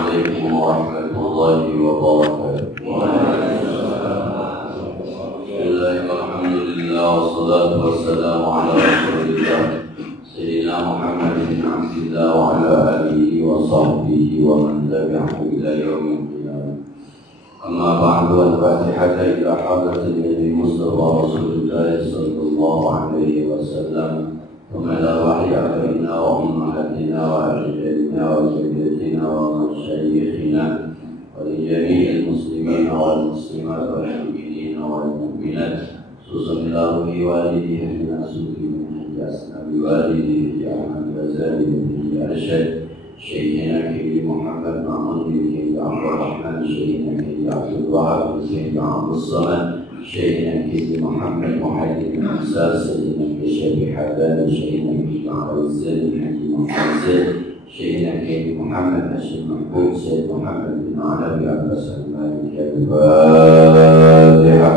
عليكم ورحمة الله وبركاته. بسم الله والحمد لله والصلاة والسلام على رسول الله سيدنا محمد بن عبد الله وعلى آله وصحبه ومن تبعه إلى يوم القيامة. أما بعد، الفاتحة إلى حضرة النبي المصطفى رسول الله صلى الله عليه وسلم، ثم إلى الوحي علينا وأمهاتنا وأجدادنا وجدتنا ومشايخنا ولجميع المسلمين والمسلمات والمؤمنين والمؤمنات، خصوصا إلى روح والده الناسوك من حجازنا بوالده أحمد غزالي بن أرشد، شيخنا كريم محمد معمر بن عبد الرحمن، شيخنا كريم عبد الوهاب بن عبد الصمد، شيخنا كريم محمد محمد موسى، سيدنا الشيخ حبان، شيخنا كريم عبد الزين حكيم حسين، شيخنا كريم محمد هاشم محمود، سيد محمد بن علوي عباس المالك. الفاتحة.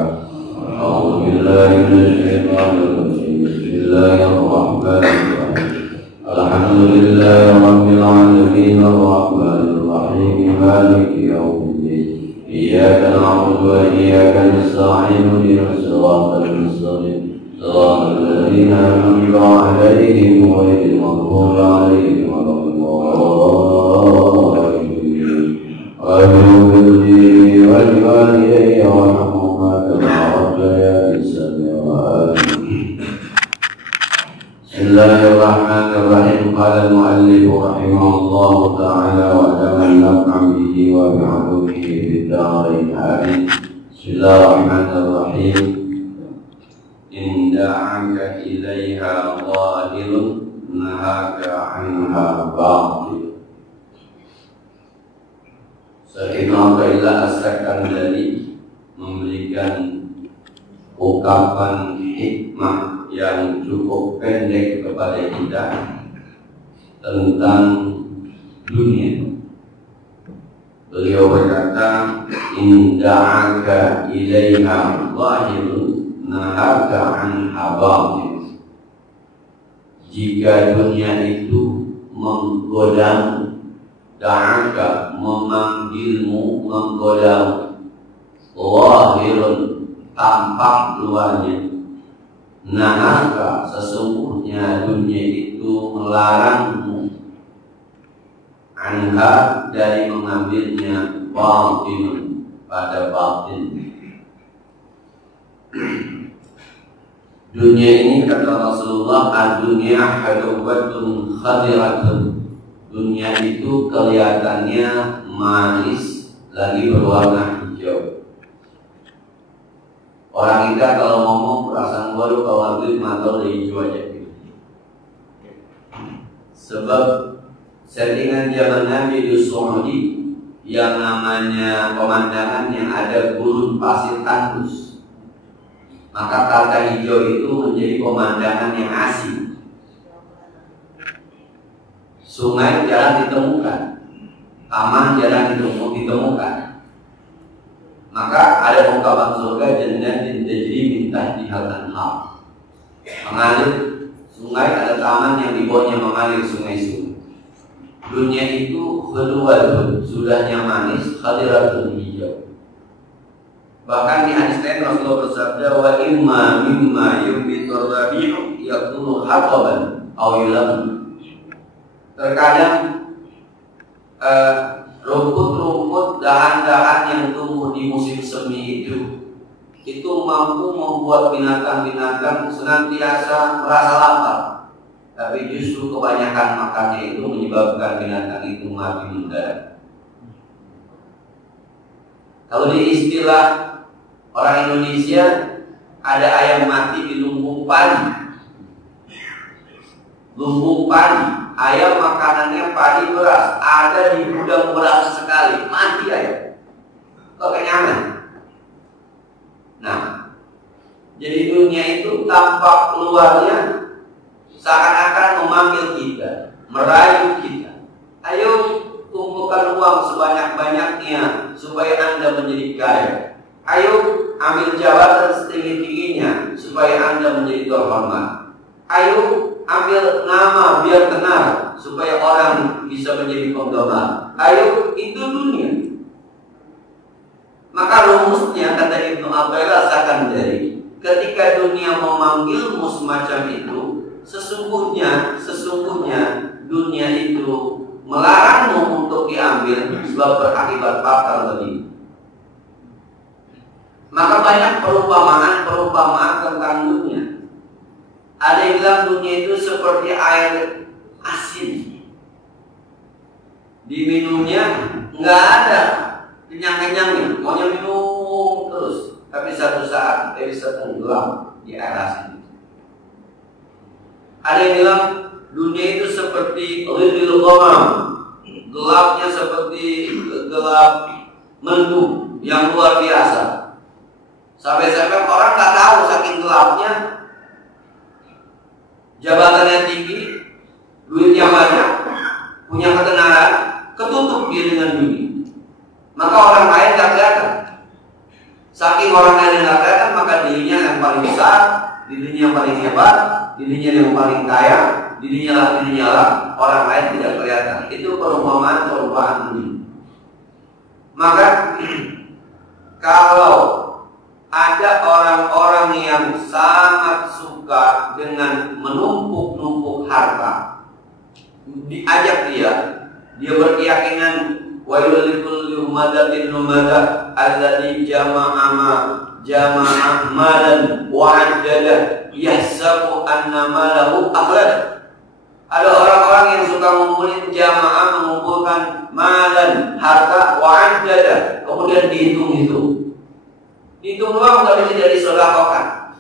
أعوذ بالله من الشيطان الرجيم. بسم الله الرحمن الرحيم. الحمد لله رب العالمين الرحمن الرحيم مالك يوم الدين، إياك نعبد وإياك نستعين، اهدنا الصراط المستقيم صراط الذين أنعمت عليهم غير المغضوب عليهم ولا الضالين. اغفر لي ولوالدي وارحمهما كما ربياني صغيرا. بسم الله الرحمن الرحيم. قال المؤلف رحمه الله تعالى وتمنى به وبعلومه في الدارين آمين. بسم الله الرحمن الرحيم. إن دعاك إليها ظاهر نهاك عنها باطل. Sayyidina Abdullah As-Sakandari memberikan ungkapan hikmah yang cukup pendek kepada kita tentang dunia. Beliau berkata, in da'aka ilaiha zahirun nahaka anha batin. Jika dunia itu menggodamu, da'aka memanggilmu, menggodamu, zahirun tampak luarnya, nahaka sesungguhnya dunia itu melarangmu, anha dari mengambilnya, batin pada batin. Dunia ini kata Rasulullah, ad-dunya haluwatun khadiratun. Dunia itu kelihatannya manis lagi berwarna hijau. Orang kita kalau ngomong perasaan baru kalau ambil motor hijau aja gitu. Sebab settingan zaman Nabi di Saudi yang namanya pemandangan yang ada gurun pasir tandus, maka kata hijau itu menjadi pemandangan yang asing. Sungai jarang ditemukan, taman jarang ditemukan. Maka ada ungkapan surga, jannatin tajri min tahtihal anhar. Mengalir sungai, ada taman yang di bawahnya mengalir sungai-sungai. Dunia itu khuluwatun, sudahnya manis, khadiratun hijau. Bahkan di hadis lain Rasulullah bersabda, wa imma mimma yumbitur rabi'u yakunu haqaban aw yulam. Terkadang rumput-rumput, dahan-dahan yang tumbuh di musim semi itu mampu membuat binatang-binatang senantiasa merasa lapar. Tapi justru kebanyakan makannya itu menyebabkan binatang itu mati mendadak. Kalau di istilah orang Indonesia, ada ayam mati di lumbung padi. Lumbung padi, ayam makanannya padi beras, ada di gudang beras sekali, mati ayam, kekenyangan. Nah, jadi dunia itu tampak luarnya seakan-akan memanggil kita, merayu kita. Ayo kumpulkan uang sebanyak-banyaknya supaya Anda menjadi kaya. Ayo ambil jabatan setinggi-tingginya supaya Anda menjadi terhormat. Ayo ambil nama biar kenal supaya orang bisa menjadi penggemar. Ayo, itu dunia. Maka rumusnya kata Ibnu Athaillah Sakandari, ketika dunia memanggilmu semacam itu, sesungguhnya dunia itu melarangmu untuk diambil sebab berakibat fatal bagi. Maka banyak perumpamaan tentang dunia. Ada yang bilang dunia itu seperti air asin, diminumnya nggak ada kenyang-kenyangnya, maunya minum terus, tapi satu saat kita bisa tenggelam di air asin. Ada yang bilang dunia itu seperti ghidil ghamam, gelapnya seperti gelap mendung yang luar biasa. Sampai-sampai orang nggak tahu saking gelapnya, jabatannya tinggi, duitnya banyak, punya ketenaran, ketutup dia dengan dunia. Maka orang lain nggak kelihatan. Saking orang lain nggak kelihatan, maka dirinya yang paling besar, dirinya yang paling hebat, dirinya yang paling kaya, dirinya lah orang lain tidak kelihatan. Itu perumpamaan dunia. Maka kalau ada orang-orang yang sangat suka dengan menumpuk-numpuk harta, diajak dia berkeyakinan wailul likulli humadatin lumadah alladzi jama'a malan wa 'addada yahsabu anna malahu akhlad. Ada orang-orang yang suka mengumpulkan jamaah, mengumpulkan malan, harta, wa 'addada, kemudian dihitung-hitung. Hitung uang nggak bisa jadi sedekahkan.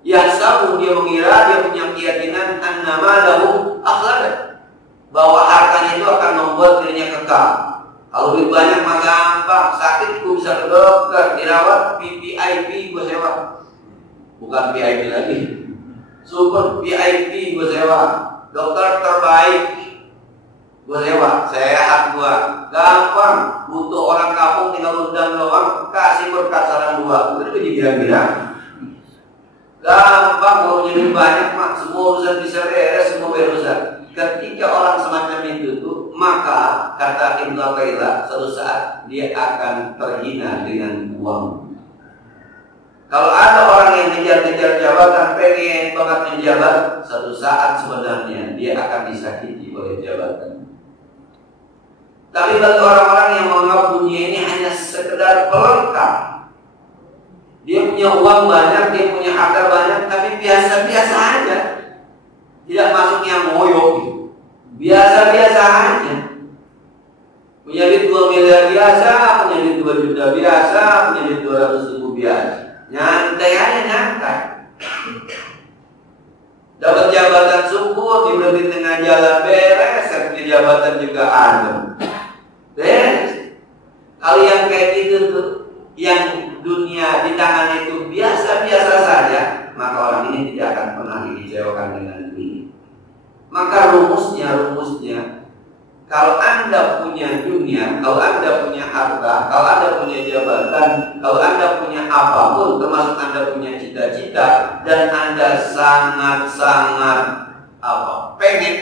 Yahsabu, dia mengira, dia punya keyakinan annama lahu akhlad, bahwa hartanya itu akan membuat dirinya kekal. Kalau lebih banyak mah gampang, sakit gue bisa ke dokter, dirawat VIP gue sewa. Bukan VIP lagi, super VIP gue sewa. Dokter terbaik gue sewa, sehat gue. Gampang, butuh orang kampung tinggal undang doang, kasih berkat saran dua. Itu dibilang-bilang gampang, kalau jadi banyak mak, semua urusan bisa beres, semua berurusan. Ketika orang semacam itu tuh, maka kata Ibnu Athaillah, suatu saat dia akan terhina dengan uang. Kalau ada orang yang kejar-kejar jabatan, pengen banget menjabat, suatu saat sebenarnya dia akan disakiti oleh jabatan. Tapi bagi orang-orang yang menganggap dunia ini hanya sekedar pelengkap, dia punya uang banyak, dia punya harta banyak, tapi biasa-biasa aja, tidak masuk yang ngoyo, biasa-biasa aja. Punya duit 2 miliar biasa, punya duit 2 juta biasa, punya duit 200.000 biasa, nyantai aja, nyantai. Dapat jabatan syukur, diberi tengah jalan beres, servis jabatan juga ada. Beres. Kalau yang kayak gitu tuh, yang dunia di tangan itu biasa-biasa saja, maka orang ini tidak akan pernah dikecewakan dengan dunia. Maka rumusnya, kalau Anda punya dunia, kalau Anda punya harta, kalau Anda punya jabatan, kalau Anda punya apapun, termasuk Anda punya cita-cita, dan Anda sangat-sangat pengen,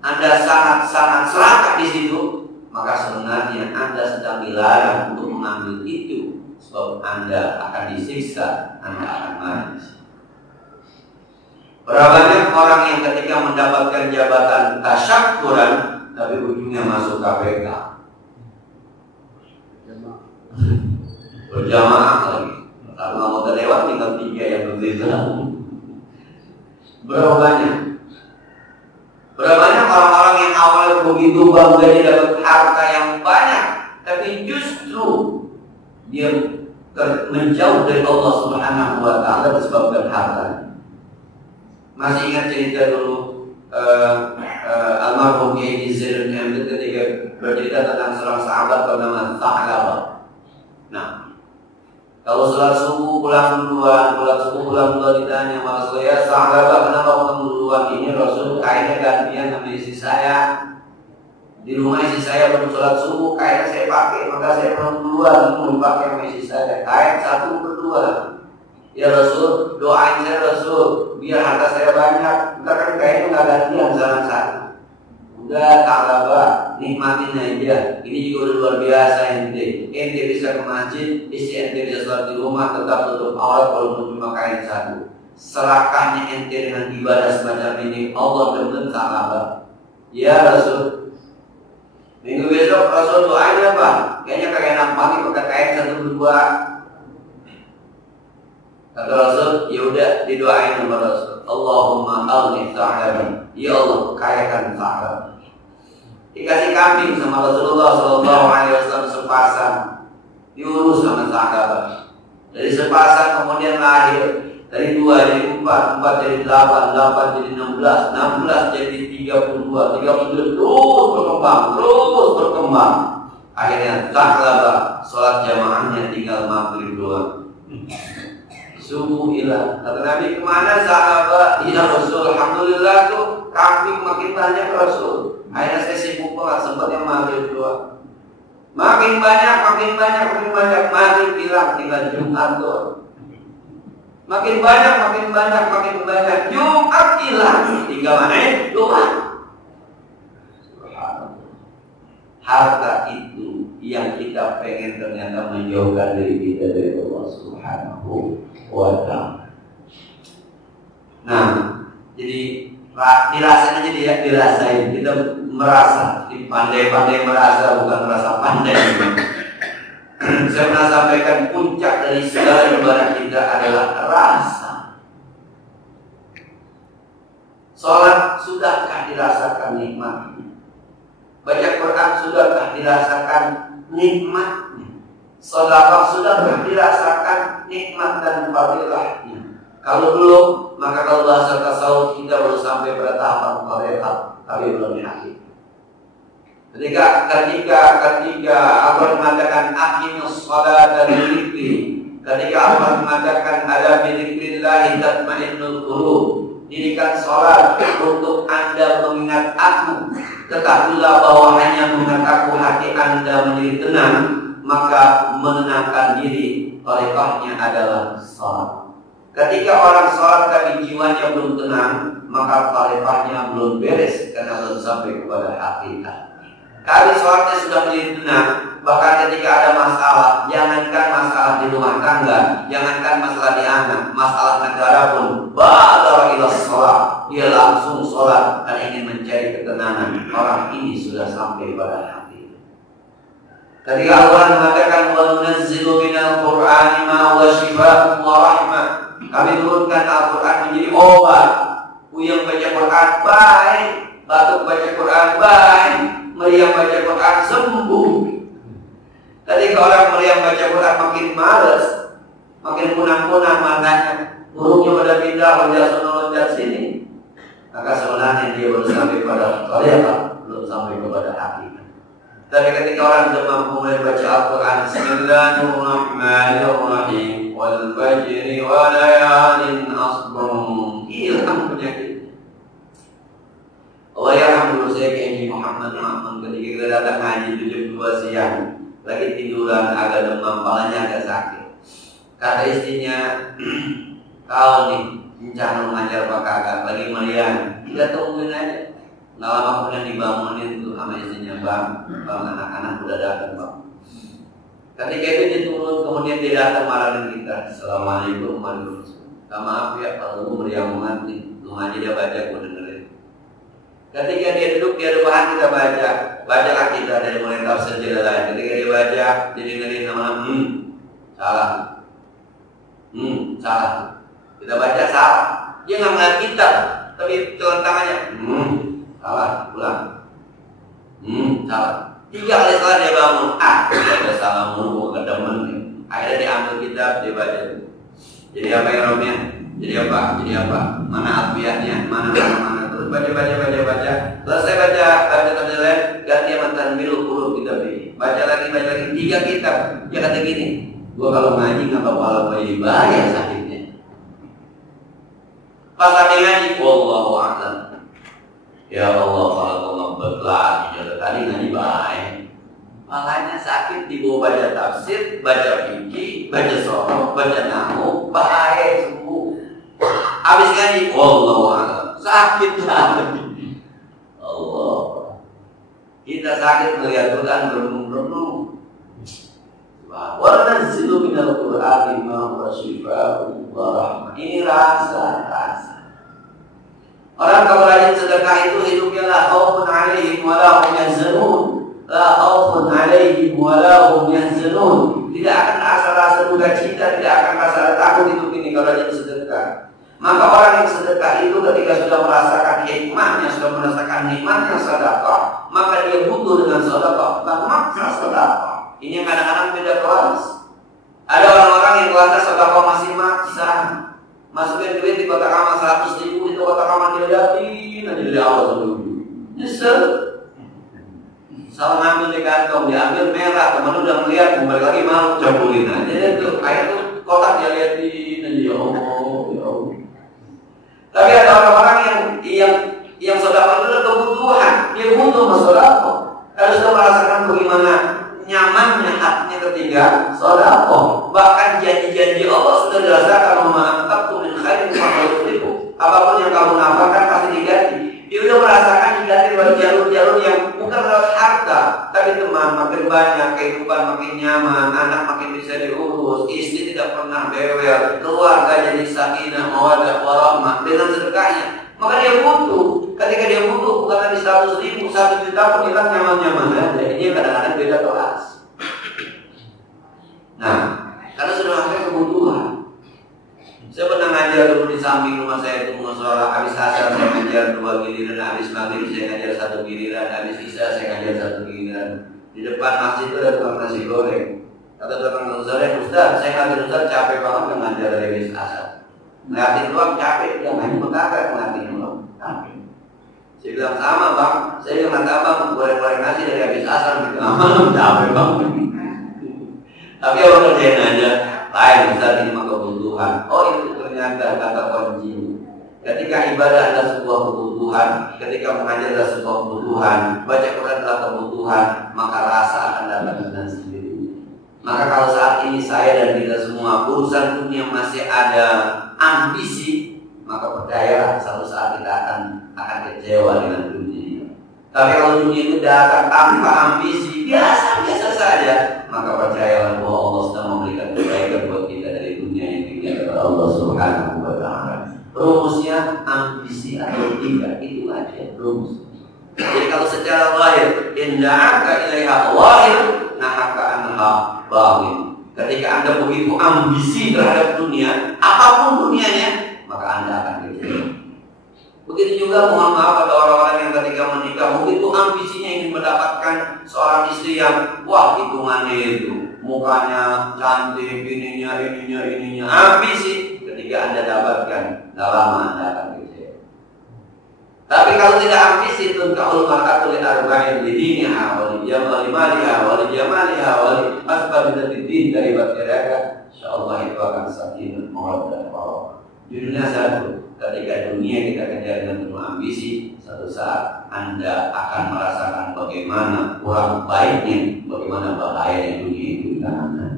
Anda sangat-sangat serakah di situ, maka sebenarnya Anda sedang dilarang untuk mengambil itu, sebab Anda akan disiksa, Anda akan mati. Berapa banyak orang yang ketika mendapatkan jabatan tasyakuran, tapi ujungnya masuk KPK, berjamaah lagi. Kalau nggak mau terlewat, tinggal 3 yang berbeda. Berapa banyak orang-orang yang awalnya begitu bangganya dapat harta yang banyak, tapi justru dia menjauh dari Allah Subhanahu wa Ta'ala disebabkan harta. Masih ingat cerita dulu almarhum Kiai Zainul Hamid ketika bercerita tentang seorang sahabat bernama Tha'labah. Nah, kalau sholat subuh pulang duluan, ditanya sama Rasul, ya Tha'labah, kenapa kamu duluan? Ini Rasul kayaknya gantian sama istri saya. Di rumah istri saya belum sholat subuh, kain saya pakai, maka saya belum duluan mau pakai sama istri saya. Kain satu berdua. Ya Rasul, doain saya Rasul, biar harta saya banyak. Ntar kan kayaknya nggak gantian zaman saya. Udah Ta'labah, nikmatin aja. Ini juga udah luar biasa ente. Ente bisa ke masjid, istri ente bisa sholat di rumah, tetap tutup aurat walaupun cuma kain satu. Serahkannya ente dengan ibadah semacam ini, Allah demen Ta'labah. Ya Rasul, minggu besok Rasul doain apa? Kayaknya kagak nampaknya pakai kain satu berdua. Kata Rasul, ya udah didoain sama Rasul. Allahumma aghnith Ta'labah. Ya Allah, kayakan Ta'labah. Dikasih kambing sama Rasulullah SAW sepasang, diurus sama Ta'labah. Dari sepasang kemudian lahir, dari 2 jadi 4, 4 jadi 8, 8 jadi 16, 16 jadi 32, 32 terus berkembang. Akhirnya Ta'labah, sholat jamaahnya tinggal maghrib doang. Subuh hilang. Kata Nabi, kemana Ta'labah? Ya Rasul, alhamdulillah tuh kambing makin banyak Rasul. Akhirnya saya sibuk banget, sempat yang maghrib doang. Makin banyak, maghrib hilang, tinggal Jumat doang. Makin banyak, Jumat hilang, tinggal mana? Doang. Harta itu yang kita pengen ternyata menjauhkan diri kita dari Allah Subhanahu wa ta'ala. Nah, jadi dirasain aja dia, dirasain. Kita merasa, pandai-pandai merasa, bukan merasa pandai. Saya pernah sampaikan puncak dari segala ibadah kita adalah rasa. Sholat sudahkah dirasakan nikmatnya? Baca Quran sudahkah dirasakan nikmatnya? Sedekah sudahkah dirasakan nikmat dan fadilahnya? Kalau belum, maka kalau bahasa tasawuf kita baru sampai pada tahapan tarekat, tapi belum akhir. Ketika Allah mengatakan aqimus sholata li dzikri, ketika Allah mengatakan ada bi dzikrillah tatmainnul qulub, dirikan sholat untuk Anda mengingat aku, ketahuilah bahwa hanya mengingat aku hati Anda menjadi tenang, maka menenangkan diri. Tarekahnya adalah sholat. Ketika orang sholat tapi jiwanya belum tenang, maka tarekahnya belum beres karena belum sampai kepada hakikat. Kali sholatnya sudah menjadi tenang, bahkan ketika ada masalah, jangankan masalah di rumah tangga, jangankan masalah di anak, masalah negara pun, badara ila sholat, dia langsung sholat dan ingin mencari ketenangan. Orang ini sudah sampai pada hati. Ketika Allah mengatakan wa nunazzilu minal Qur'ani ma huwa shifaa'un wa rahmah, kami turunkan Al-Quran menjadi obat. Uyang baca Quran baik, batuk baca Quran baik, meriang baca Quran sembuh. Ketika orang meriang baca Quran makin malas, makin punah-punah matanya, burungnya pada pindah loncat sini, maka sebenarnya dia baru sampai pada tarekat, belum sampai kepada hakikat. Tapi ketika orang sudah mampu mulai baca Al-Quran, Bismillahirrahmanirrahim, wal fajri wa layalin asbun, hilang penyakit. Allah yarham dulu saya ke Muhammad ketika kita datang haji jam 2 siang, lagi tiduran agak demam, kepalanya agak sakit. Kata istrinya, kau nih rencana mengajar apa kagak, lagi melihat, kita tungguin aja. Nggak lama kemudian dibangunin tuh sama istrinya, bang anak-anak udah datang bang. Ketika itu dia turun, kemudian dia datang marahin kita, Assalamualaikum warahmatullahi wabarakatuh. Maaf ya kalau meriang mati, lu aja dia baca, gue dengerin. Ketika dia duduk di depan kita bacalah kita dari mulai tafsir Jalalain. Ketika dia baca, dia dengerin nama salah, salah. Kita baca salah, dia nggak ngeliat kita, tapi tuan tangannya, salah, ulang. Salah. 3 kali salah dia bangun. Dia salah mulu, gak demen nih. Akhirnya diambil kitab, dia baca. Jadi apa iromnya? Jadi apa? Mana atbiyahnya? Mana? Terus baca. Selesai baca tafsir lain, ganti sama tanwirul qulub kita pilih. Baca lagi 3 kitab. Dia kata gini, gua kalau ngaji nggak kepala bayi bahaya sakitnya. Pas lagi ngaji, wallahu a'lam. Ya Allah, kalau Allah berkelahi, jadi tadi ngaji baik, makanya sakit. sakit dibawa baca tafsir, baca fikih, baca soroh, baca nahwu, bahaya sembuh. Habis ngaji, wallahu a'lam, sakit lagi. Allah. Kita sakit melihat Quran berenung-renung. Wa nanzilu minal Qur'ani ma huwa syifaa'un wa rahmah. Ini rasa. Orang kalau rajin sedekah itu hidupnya la khaufun 'alaihim wa la hum yahzanun. La khaufun 'alaihim wa la hum yahzanun. Tidak akan rasa duka cita, tidak akan rasa takut hidup ini kalau rajin sedekah. Maka orang yang sedekah itu ketika sudah merasakan hikmahnya, sudah merasakan nikmatnya sedekah, maka dia butuh dengan sedekah, maksa sedekah. Ini yang kadang-kadang beda kelas. Ada orang-orang yang kelasnya sedekah masih maksa. Masukin duit di kotak amal 100.000, itu kotak amal dia datin aja dari awal dulu. Nyesel. Salah ngambil di kantong, diambil merah, teman udah melihat, kembali lagi malu, cabulin aja itu. Akhirnya tuh kotak dia liatin aja, ya Allah. Tapi ada orang-orang yang sedekah itu adalah kebutuhan, dia butuh sedekah. Harus sudah merasakan bagaimana nyamannya hatinya ketika sedekah. Bahkan janji-janji Allah sudah dirasakan, ma'anfaqtum min khairin fa'uliku. Apapun yang kamu nafkahkan pasti diganti. Dia sudah merasakan diganti dari jalur-jalur yang bukan lewat harta, tapi teman makin banyak, kehidupan makin nyaman, anak makin bisa diurus, istri tidak pernah bewel, keluarga jadi sakinah, mawaddah, warahmah dengan sedekahnya. Maka dia butuh. Ketika dia butuh bukan lagi 100.000, 1 juta pun dia nyaman-nyaman aja. Ini kadang-kadang beda kelas. Nah, karena sudah sampai kebutuhan. Saya pernah ngajar dulu di samping rumah saya itu musola. Habis asar saya ngajar 2 giliran, habis maghrib saya ngajar 1 giliran, habis isya saya ngajar 1 giliran. Di depan masjid itu ada tukang nasi goreng. Kata tukang nasi goreng, Ustaz, saya ngajar Ustaz capek banget ngajar dari habis asar. Ngeliatin doang capek, yang hanya mengakar ngeliatin doang capek. Saya bilang sama bang, saya juga kata bang goreng-goreng nasi dari habis asar gitu. Aman, capek banget. Tapi orang kerjain aja. Lain Ustaz, ini mah kebutuhan. Oh itu ternyata kata kunci. Ketika ibadah adalah sebuah kebutuhan, ketika mengajar adalah sebuah kebutuhan, baca Quran adalah kebutuhan, maka rasa akan datang dengan sendiri. Maka kalau saat ini saya dan kita semua urusan dunia masih ada ambisi, maka percayalah suatu saat kita akan kecewa dengan dunia. Tapi kalau dunia itu datang tanpa ambisi, biasa saja, maka percayalah bahwa Allah sedang memberikan kebaikan buat kita dari dunia yang diberikan oleh Allah Subhanahu wa Ta'ala. Rumusnya ambisi atau tidak, itu aja rumus. Jadi kalau secara lahir indahaka ilaiha lahir nahaka anha batin. Ketika Anda begitu ambisi terhadap dunia, apapun dunianya, maka Anda akan kecewa. Begitu juga mohon maaf pada orang-orang yang ketika menikah begitu ambisinya ingin mendapatkan seorang istri yang wah hitungannya itu mukanya cantik, ininya, ambisi. Ketika Anda dapatkan, gak lama Anda akan kecewa. Tapi kalau tidak ambisi, tunkahul mar'atu li arba'in li diniha wa li jamaliha wa li jamaliha wa li asbabidati din dari bakteraka, insyaallah itu akan sakinah mawaddah warahmah. Judulnya satu, ketika dunia kita kejar dengan penuh ambisi, satu saat Anda akan merasakan bagaimana kurang baiknya, bagaimana bahayanya dunia itu di Anda.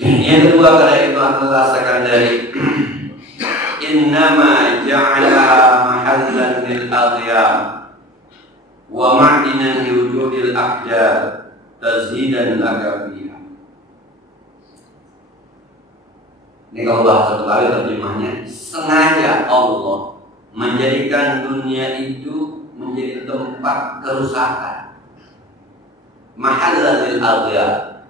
Yang kedua, karena itu akan merasakan dari innama ja'ala mahallan lil aghyar wa ma'dinan li wujudil aqdar tazhidan laka fiha. Ini kalau bahasa Betawi terjemahnya, sengaja Allah menjadikan dunia itu menjadi tempat kerusakan. Mahallan lil aghyar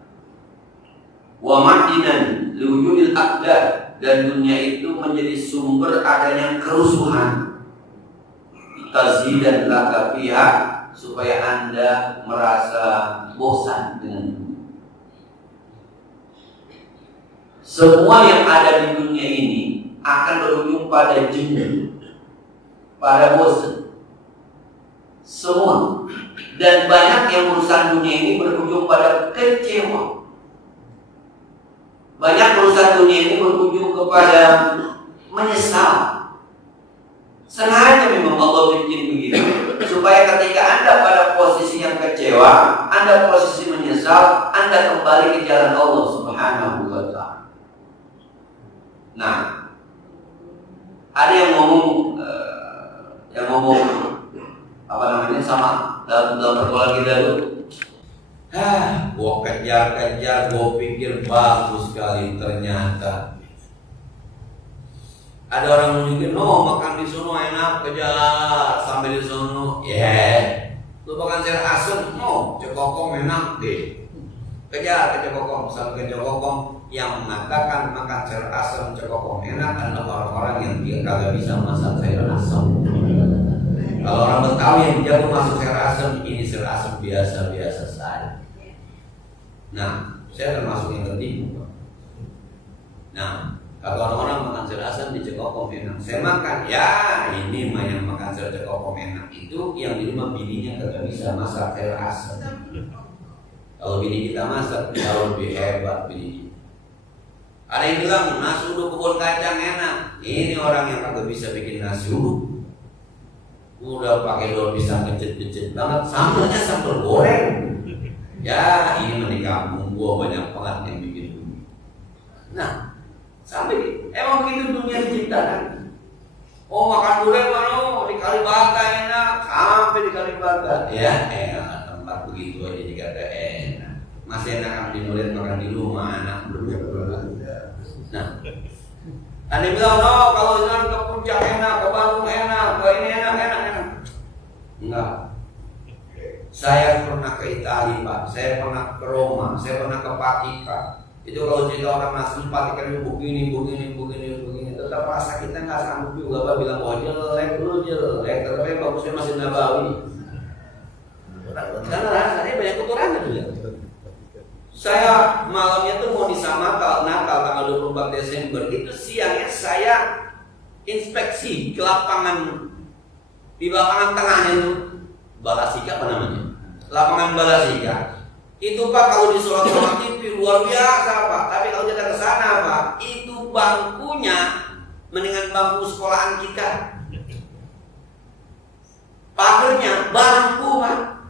wa ma'dinan li wujudil aqdar, dan dunia itu menjadi sumber adanya kerusuhan. Tazhidan laka fiha, supaya Anda merasa bosan dengan dunia. Semua yang ada di dunia ini akan berujung pada jenuh, pada bosan. Semua. Dan banyak yang urusan dunia ini berujung pada kecewa. Banyak urusan dunia ini berujung kepada menyesal. Sengaja memang Allah bikin begitu, supaya ketika Anda pada posisi yang kecewa, kecewa, Anda posisi menyesal, Anda kembali ke jalan Allah Subhanahu wa ta'ala. Nah, ada yang ngomong apa namanya sama dalam pergaulan kita itu, gua kejar, gua pikir bagus sekali, ternyata ada orang nunjukin, makan di sono enak, kejar sampai di sono, lu makan sayur asem, cekokong enak deh, kejar ke cekokong sampai ke cekokong. Yang mengatakan makan sayur asem cekokong enak adalah orang-orang yang dia kagak bisa masak sayur asem. Kalau orang Betawi yang jago masak sayur asem, ini sayur asem biasa-biasa saja. Nah, saya termasuk yang ketiga. Nah, kalau orang makan sayur asem di cekokong enak, saya makan, ini mah yang makan sayur cekokong enak itu yang di rumah bininya kagak bisa masak sayur asem. Kalau bini kita masak, jauh lebih hebat bini. Ada yang bilang nasi uduk kebun kacang enak. Ini orang yang kagak bisa bikin nasi uduk. Udah pakai daun pisang kecil-kecil banget, sambalnya sambal goreng. Ini mah di kampung gua banyak banget yang bikin dulu. Nah, sampai emang begitu dunia diciptakan. Makan durian mana? Di Kalibata enak, sampai di Kalibata. Enak tempat begitu aja dikata enak. Masih enak di durian makan di rumah anak berdua. Nah, ada yang bilang, kalau jalan ke Puncak enak, ke Bandung enak, ke ini enak. Enggak. Saya pernah ke Italia, Pak. Saya pernah ke Roma, saya pernah ke Vatikan. Itu kalau cerita orang nasib Vatikan itu begini. Tetap rasa kita nggak sanggup juga, Pak. Bilang, jelek, tapi bagusnya masih Nabawi. Karena rasanya banyak kotorannya juga. Saya malamnya tuh mau di Natal tanggal 24 Desember. Itu siangnya saya inspeksi ke lapangan di lapangan tengahnya itu Balasika apa namanya? Lapangan Balasika. Itu Pak kalau di Solo TV luar biasa Pak. Tapi kalau kita ke sana Pak, itu bangkunya mendingan bangku sekolahan kita. Pagernya bangku Pak.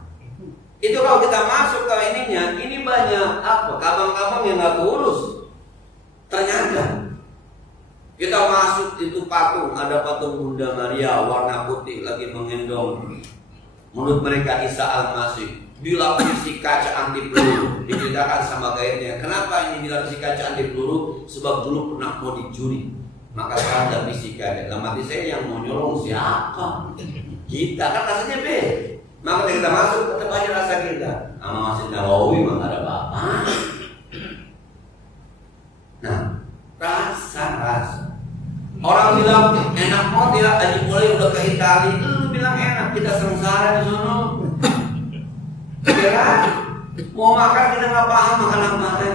Itu kalau kita masuk ke ininya, ini banyak kabang-kabang yang nggak kurus. Ternyata kita masuk itu patung, ada patung Bunda Maria warna putih lagi menggendong menurut mereka Isa Al-Masih, dilapisi kaca anti peluru. Diceritakan sama gaibnya, kenapa ini dilapisi kaca anti peluru? Sebab dulu pernah mau dicuri, maka sekarang dilapisi kaca. Dalam hati saya yang mau nyolong siapa? Kita kan rasanya beda. Maka kita masuk tetap aja rasa kita sama Masjid Nawawi mah ada apa-apa. Nah, rasa. Orang bilang enak mau dia Haji Mulai udah ke Italia, lu bilang enak, kita sengsara di sono. Kira mau makan kita nggak paham makan apa.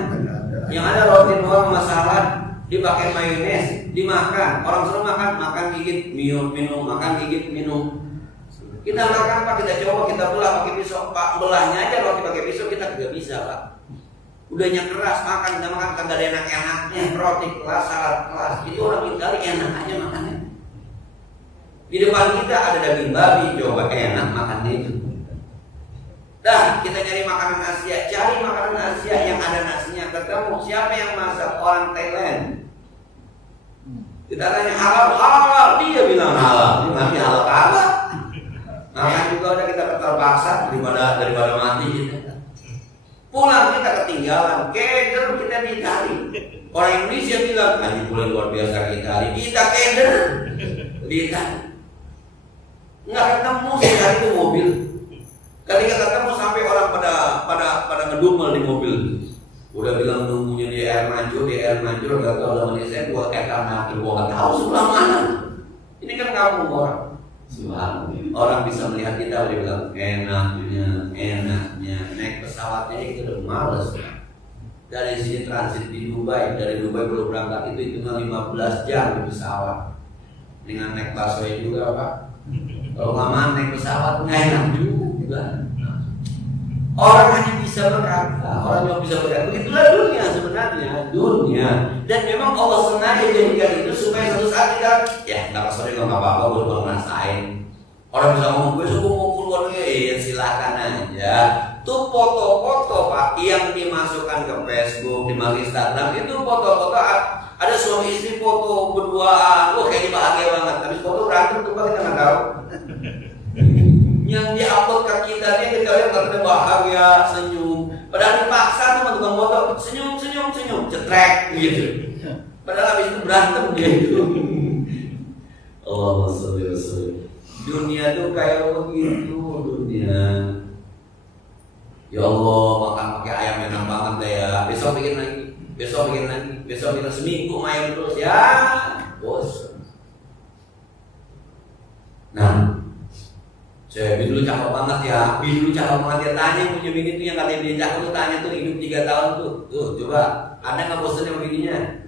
Yang ada roti doang masalah dipakai mayones, dimakan. Orang suruh makan gigit minum, makan gigit minum. Kita makan Pak, kita coba, kita belah pakai pisau Pak, belahnya aja roti pakai pisau kita tidak bisa Pak. Udahnya keras makan, kita makan kagak ada enak-enaknya, roti kelas, salad kelas, itu orang Italia enak aja makannya. Di depan kita ada daging babi, coba enak makannya itu. Kita nyari makanan Asia, cari makanan Asia yang ada nasinya, ketemu siapa yang masak, orang Thailand. Kita tanya halal, dia bilang halal, nanti halal kalah. Makan juga udah kita terpaksa daripada mati gitu. Pulang kita ketinggalan, keder kita di Itali. Orang Indonesia bilang, Haji Mulai luar biasa ke Itali, kita keder di Itali. Nggak ketemu sekali itu mobil. Ketika ketemu sampai orang pada ngedumel di mobil. Udah bilang nunggunya di air mancur, gak tau sama saya buat makin gua nggak tahu sebelah mana. Ini kan kampung orang. Orang bisa melihat kita, dia bilang enaknya naik pesawatnya itu udah males. Dari sini transit di Dubai, dari Dubai belum berangkat itu hitungan 15 jam di pesawat. Dengan naik busway juga Pak. Kalau lama naik pesawat nggak enak juga. Orang hanya bisa berkata, orang cuma bisa berkata. Begitulah dunia sebenarnya, dunia. Dan memang Allah sengaja jadikan itu supaya satu saat kita, nggak sorry nggak apa-apa, gue ngerasain. Orang bisa ngomong gue suka mau keluar negeri, silakan aja. tuh foto-foto Pak yang dimasukkan ke Facebook, dimasukkan Instagram, itu foto-foto ada suami istri foto berduaan, kayaknya bahagia banget. Habis foto berantem tuh Pak, kita nggak tahu. Yang diupload ke kita nih kita lihat katanya bahagia, senyum. Padahal dipaksa sama tukang foto, senyum, cetrek gitu. Padahal habis itu berantem gitu. Allahumma sholli wa sallim. Dunia tuh kayak begitu dunia. Ya Allah, makan pakai ayam enak banget deh ya. Besok bikin lagi, besok seminggu main terus ya, bos. Nah, saya dulu cakep banget ya, tanya punya bini tuh yang katanya dia cakep tuh, tanya tuh hidup 3 tahun tuh coba ada nggak bosan sama bininya?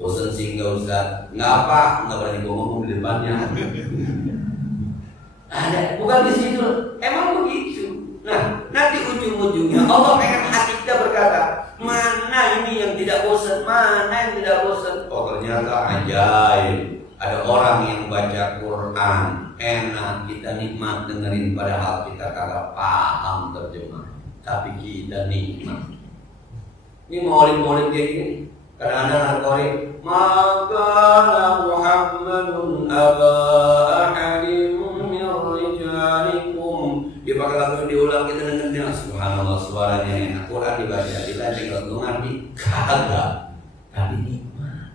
Bosan sih nggak usah, nggak berani gua ngomong di depannya. Ada, bukan di situ, emang begitu. Nah, nanti ujung-ujungnya Allah pengen hati kita berkata, mana ini yang tidak bosan, mana yang tidak bosan. Oh ternyata ajaib, ada orang yang baca Quran enak, kita nikmat dengerin, padahal kita kagak paham terjemah, tapi kita nikmat. Ini maulid kayak gini. Kadang-kadang Al-Qari, maka Muhammadun aba ahadin min rijalikum. Dia pakai lagu diulang, kita dengarnya subhanallah, suaranya enak. Quran dibaca, kita tinggal ngerti kagak, tapi nikmat.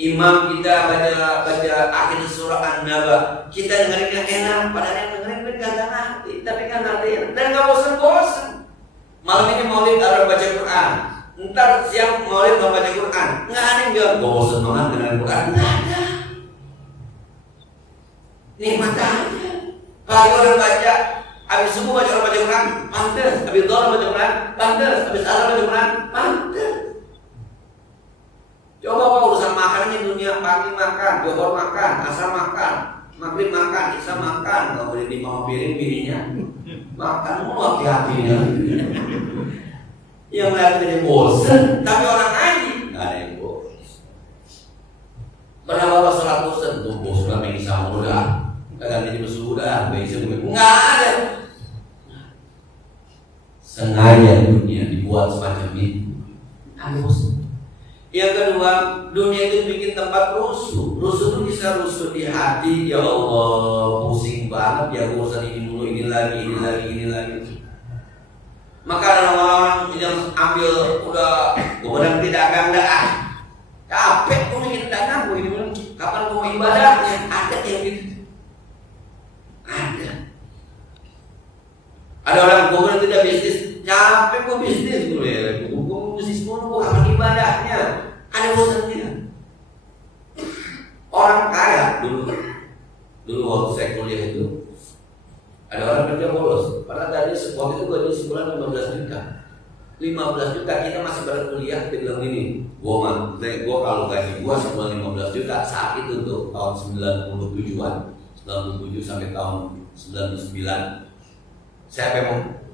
Imam kita baca akhir surah An-Naba, kita dengerinnya enak, padahal yang dengerin kagak ngerti, tapi kan ngerti dan nggak bosan-bosan. Malam ini maulid ada baca Quran, ntar siang maulid mau baca Quran, nggak ada yang bilang bosan banget dengan Quran, nggak ada. Nikmat aja. Kalau orang baca, habis subuh baca Quran, pantas. Habis zuhur baca Quran, pantas. Habis asar baca Quran, pantas. Coba Pak urusan makannya dunia, pagi makan, zuhur makan, asar makan, maghrib makan, isya makan. Kalau boleh 5 piring bininya makan, mau hati-hati ya. Yang lain jadi bosan, tapi orang ngaji nggak ada yang bosan. Pernah bawa sholat bosan, tuh bosan main sama udah, ganti di sudah, nggak ada. Sengaja dunia dibuat semacam itu. Ada bosan. Yang kedua, dunia itu bikin tempat rusuh. Rusuh itu bisa rusuh di hati. Ya Allah, pusing banget ya urusan ini dulu, ini lagi. Maka ada orang-orang yang ambil udah berhenti dagang dah, capek gue bikin dagang, gue ini bilang kapan gue mau ibadahnya? Ada yang gitu, ada orang gue berhenti dah bisnis, capek gue bisnis gue ya, gue bisnis gue kapan ibadahnya? Ada bosannya. Orang kaya dulu waktu saya kuliah itu, ada orang kerja bolos, padahal tadi waktu itu gaji sebulan 15 juta. 15 juta kita masih berkuliah, dia bilang gini, gua kalau gaji gua sebulan 15 juta saat itu tuh tahun 97-an, 97 sampai tahun 99. Saya memang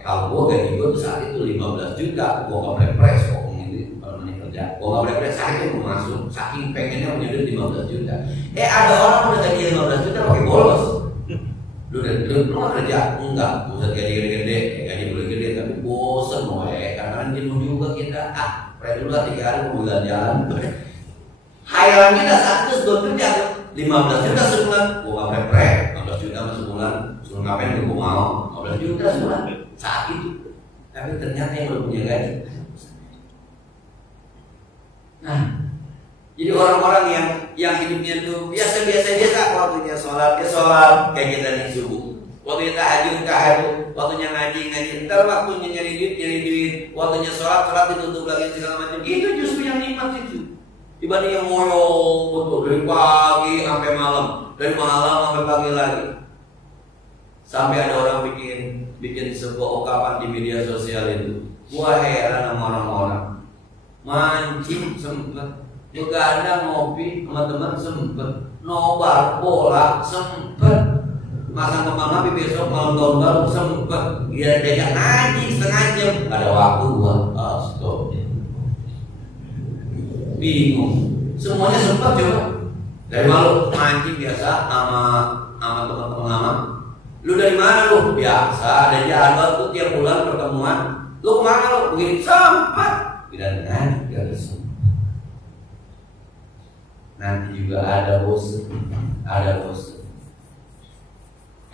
kalau gua gaji gua tuh saat itu 15 juta, gua nggak prepres kok ini kalau kerja, gua nggak prepres saat itu gua masuk, saking pengennya punya duit 15 juta. Ada orang udah gaji 15 juta pakai bolos. Lu mau kerja? Enggak, usah gaji boleh gede, tapi bosan karena jenuh juga kita. Dulu 3 hari mau jalan. Hayalan kita saat itu sudah kerja 15 juta sebulan, gua nggak prepres, 15 juta sebulan, suruh ngapain gua mau, 15 juta sebulan saat itu. Tapi ternyata yang belum punya gaji. Nah, jadi orang-orang yang hidupnya tuh biasa-biasa, waktunya sholat kayak kita nih subuh, waktunya tahajud, waktunya ngaji, ntar waktunya nyari duit, waktunya sholat ditutup lagi segala macam. Itu justru yang nikmat itu. Dibanding yang ngoyo betul dari pagi sampai malam, dari malam sampai pagi lagi. Sampai ada orang bikin sebuah ungkapan di media sosial itu. Gua heran sama orang-orang mancing sempet, begadang ngopi sama teman sempet, nobar bola sempet, masang kembang api besok malam tahun baru sempet, dia diajak ngaji setengah jam, ada waktu gua, stop, bingung, semuanya sempet coba, dari malu mancing biasa sama teman-teman lama, Lu dari mana lu? Biasa, ada jalan tuh tiap bulan pertemuan. Lu kemana lu? Begini sempat. Tidak ada sempat. Nanti juga ada bosan. Ada bosan.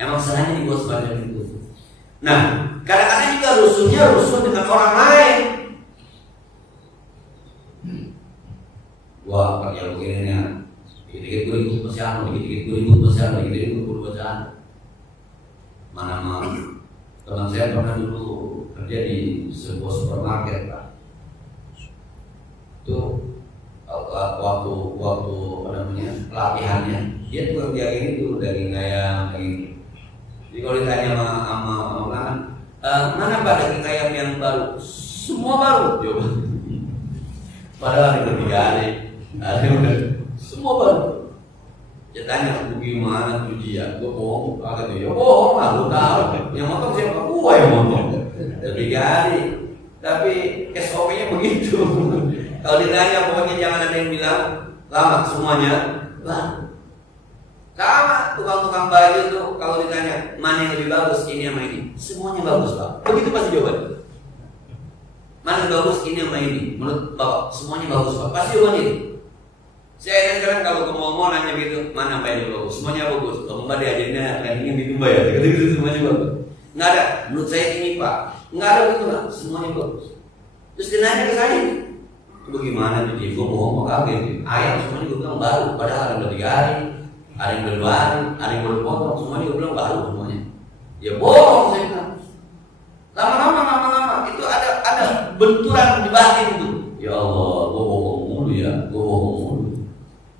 Emang senangnya di bos banyak itu. Nah, kadang-kadang juga rusuh dengan orang lain. Wah, kerja begini nih. Dikit-dikit gue ikut pesan, dikit-dikit gue ikut pesan, dikit-dikit gue ikut pesan. Mana teman saya pernah dulu kerja di sebuah supermarket, Pak. Itu waktu apa namanya pelatihannya, dia tuh kerja gitu daging ayam, daging. Jadi kalau ditanya sama pelanggan, mana Pak daging ayam yang baru? Semua baru, coba. Padahal ada 3 hari, semua baru. Dia tanya, gimana tuh dia? Gue bohong, kata dia, bohong lah, lu tahu. Yang motong siapa? Gue yang motong. 3 hari, tapi SOP-nya begitu. Kalau ditanya, pokoknya jangan ada yang bilang lama, semuanya lama. Sama tukang-tukang baju tuh, kalau ditanya mana yang lebih bagus, ini sama ini, semuanya bagus Pak. Begitu pasti jawabannya. Mana yang bagus, ini sama ini, menurut Bapak semuanya bagus Pak. Pasti jawabannya ini. Saya sekarang kalau ke mall nanya gitu, mana apa yang bagus, semuanya bagus. Kalau Mbak diajarinnya rankingnya gitu Mbak ya, gitu semuanya bagus. Nggak ada, menurut saya ini Pak, nggak ada begitu Pak, semuanya bagus. Terus dia nanya ke saya, bagaimana tuh dia? Gue bohong mau kaget. Ayam semuanya gue bilang baru, padahal ada 3 hari. Ada yang baru hari, ada yang baru potong, semuanya gue bilang baru semuanya. Ya bohong saya bilang. Lama-lama itu ada benturan di batin itu. Ya Allah, gue bohong mulu ya, gue bohong mulu.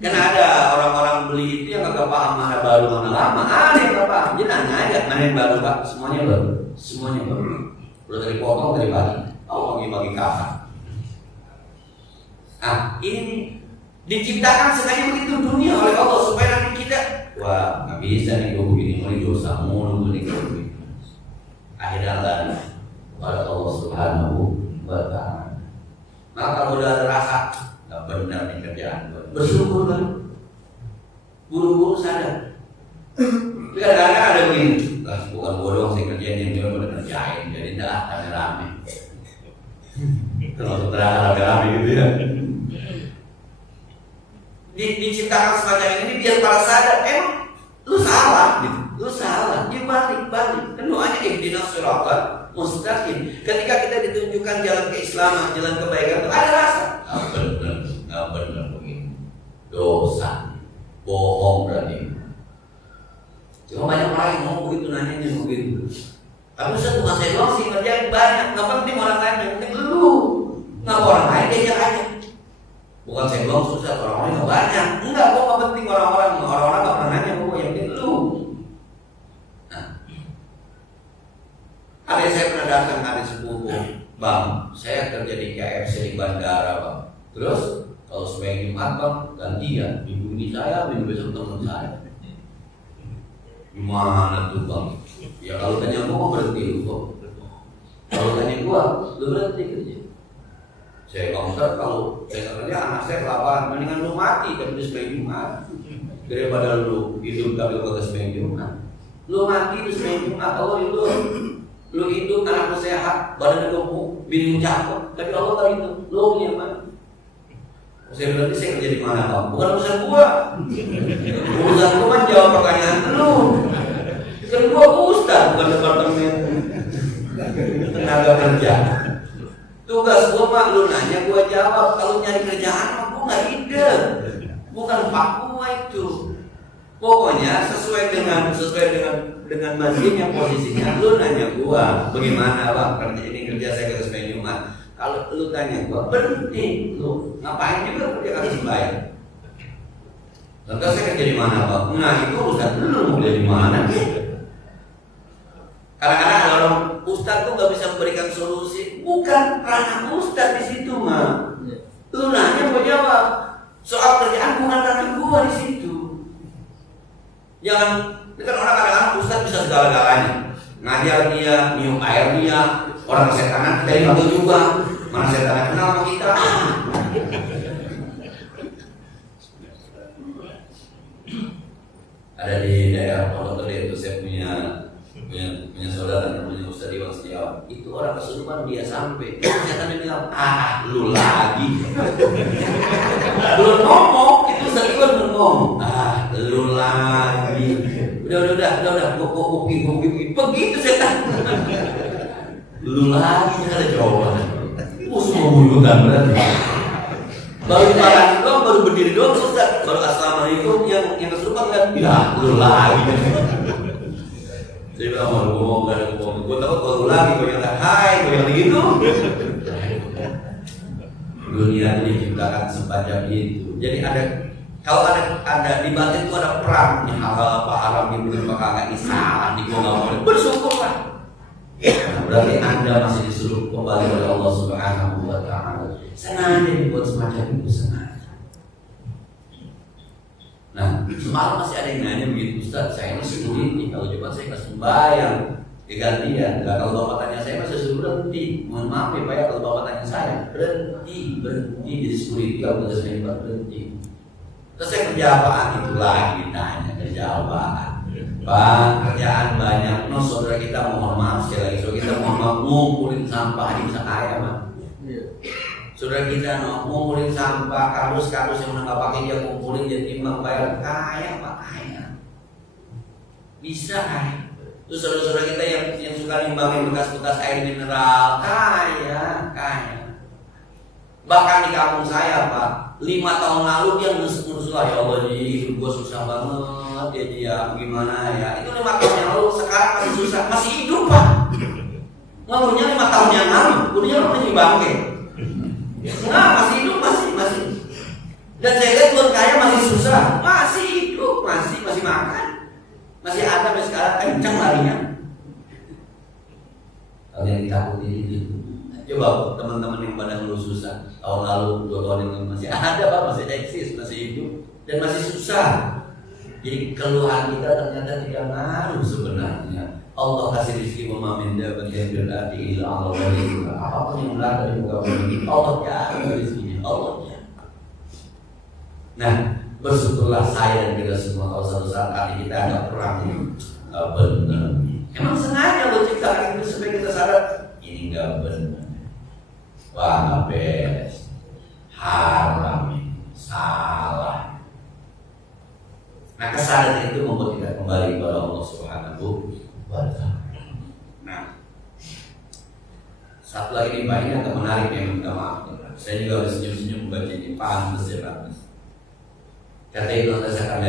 Karena ada orang-orang beli itu yang agak paham mana baru mana lama. Ada yang gak paham, dia nanya aja mana yang baru Pak, semuanya baru, semuanya baru. Udah dari potong dari pagi, pagi-pagi kakak. Ini diciptakan sengaja begitu dunia oleh Allah supaya nanti kita, wah nggak bisa nih gue begini, ini dosa mulu nih gue begini. Akhirnya pada Allah Subhanahu wa Ta'ala. Maka kalau udah ada rasa nggak benar nih kerjaan gue, bersyukur kan, buru-buru sadar. Tapi kadang-kadang ada begini, bukan gue doang sih kerjaan yang dia udah kerjain, jadi dah rame-rame. Kalau rame-rame gitu ya. Diciptakan semacam ini biar para sadar, emang lu salah gitu, lu salah, dia balik. Kan doanya ihdinas siratal mustaqim. Ketika kita ditunjukkan jalan keislaman, jalan kebaikan itu ada rasa, nggak benar begini, dosa, bohong berarti. Cuma banyak orang yang mau begitu nanyanya begitu. Tapi Ustaz bukan saya doang sih kerjain banyak, nggak penting orang lain, yang penting lu, nggak orang lain diajak aja. Bukan saya doang susah, orang-orang yang banyak. Enggak, kok gak penting orang-orang gak pernah nanya gue, yang penting lu. Nah, ada saya pernah datang hari sepupu, Bang, saya kerja di KFC di bandara Bang. Terus kalau sembahyang Jumat Bang, gantian, minggu ini saya, minggu besok teman saya. Gimana tuh Bang? Ya kalau tanya gue mau berhenti lu kok. Kalau tanya gue, lu berhenti kerja. Saya counter kalau saya kerja anak saya kelaparan, mendingan lu mati tapi di sembahyang Jumat daripada lu hidup tapi lu kagak sembahyang Jumat. Lu mati di sembahyang Jumat, kalau lu hidup anak lu sehat, badan lu gemuk, bini lu cakep, tapi Allah tak itu, lu punya mana? Saya berarti saya kerja di mana Bang? Bukan urusan gua. Urusan gua kan jawab pertanyaan lu. Kan gua ustaz, bukan departemen tenaga kerja. Tugas gua mah lu nanya gua jawab. Kalau nyari kerjaan mah gua nggak ide, bukan pak gua itu. Pokoknya sesuai dengan masjidnya posisinya. Lu nanya gua bagaimana Bang kerja saya ke sembahyang Jumat. Kalau lu tanya gua berhenti, lu ngapain juga kerja kali sembahyang. Lantas saya kerja di mana Bang? Nah itu urusan lu mau kerja di mana? Kadang-kadang ada orang ustaz tuh nggak bisa memberikan solusi, bukan ranah ustaz di situ mah. Lu nanya gua jawab. Soal kerjaan bukan ranah gua di situ. Jangan, ini kan orang kadang-kadang ustaz bisa segala-galanya. Ngajar dia, minum air dia, orang kesetanan kita dibantu juga. Mana setan kenal sama kita? Ada di daerah Pondok Gede itu saya punya punya saudara namanya Ustaz Iwan Setiawan. Itu orang kesurupan dia sampai, setannya bilang, lu lagi. Belum ngomong, itu Ustaz Iwan belum ngomong. Lu lagi. Udah, gua pergi. Begitu setan. Lu lagi ada jawaban. Semua buyutan berarti. Baru dimarahin doang, baru berdiri doang Ustaz. Baru assalamualaikum yang kesurupan kan, ya lu lagi. Saya bilang, gue mau gak ada ngomong. Gue takut kalau lagi, gue yang hai, gue yang gitu. Dunia ini diciptakan sepanjang itu. Jadi kalau ada di batin itu ada perang. Ini halal apa haram, ini benar apa kagak, ini salah, ini gue gak boleh. Bersyukurlah. Nah, berarti Anda masih disuruh kembali oleh Allah Subhanahu wa Ta'ala. Sengaja dibuat semacam itu, sengaja. Nah, semalam masih ada yang nanya begitu, Ustaz, saya ini security, kalau Jumat saya nggak sembahyang gantian. Nah, kalau bapak tanya saya masih suruh berhenti. Mohon maaf ya Pak ya, kalau bapak tanya saya berhenti jadi security, kalau udah saya berhenti. Terus saya kerja apaan? Itu lagi ditanya, kerja apaan? Pak, kerjaan banyak. No, saudara kita mohon maaf sekali lagi, saudara kita mohon maaf ngumpulin sampah ini bisa kaya Pak. Saudara kita ngumpulin sampah, kardus-kardus yang udah nggak pakai dia kumpulin, dia timbang bayar, kaya Pak, kaya. Bisa kaya. Terus saudara-saudara kita yang suka nimbangin bekas-bekas air mineral, kaya. Bahkan di kampung saya Pak, 5 tahun lalu dia ngurus lah, ya Allah hidup gua susah banget ya gimana ya. Itu 5 tahun yang lalu, sekarang masih susah, masih hidup Pak. Ngeluhnya 5 tahun yang lalu, udah namanya bangke. Nah, masih hidup, masih. Dan saya lihat tuan kaya masih susah, masih hidup, masih makan, masih ada sampai sekarang, kencang larinya. Kalau yang ditakutin itu, coba teman-teman yang pada ngeluh susah, tahun lalu, 2 tahun yang lalu masih ada Pak, masih eksis, masih hidup, dan masih susah. Jadi keluhan kita ternyata tidak ngaruh sebenarnya. Allah kasih rezeki memaminda bagian berarti ila Allah waliullah. Apapun yang berada di muka bumi Allah jaga rezekinya, Allah jaga. Nah, bersyukurlah saya dan kita semua kalau suatu saat kali kita ada perang ini benar. Emang sengaja Allah ciptakan itu supaya kita sadar ini nggak benar. Wah, nggak beres, haram ini, salah. Nah, kesadaran itu membuat kita kembali kepada Allah Subhanahu wa Ta'ala. Nah, satu lagi nih Pak, ini agak menarik ya, minta maaf. Saya juga harus senyum-senyum membaca ini, pantas ya pantas. Kata Ibnu Tasakan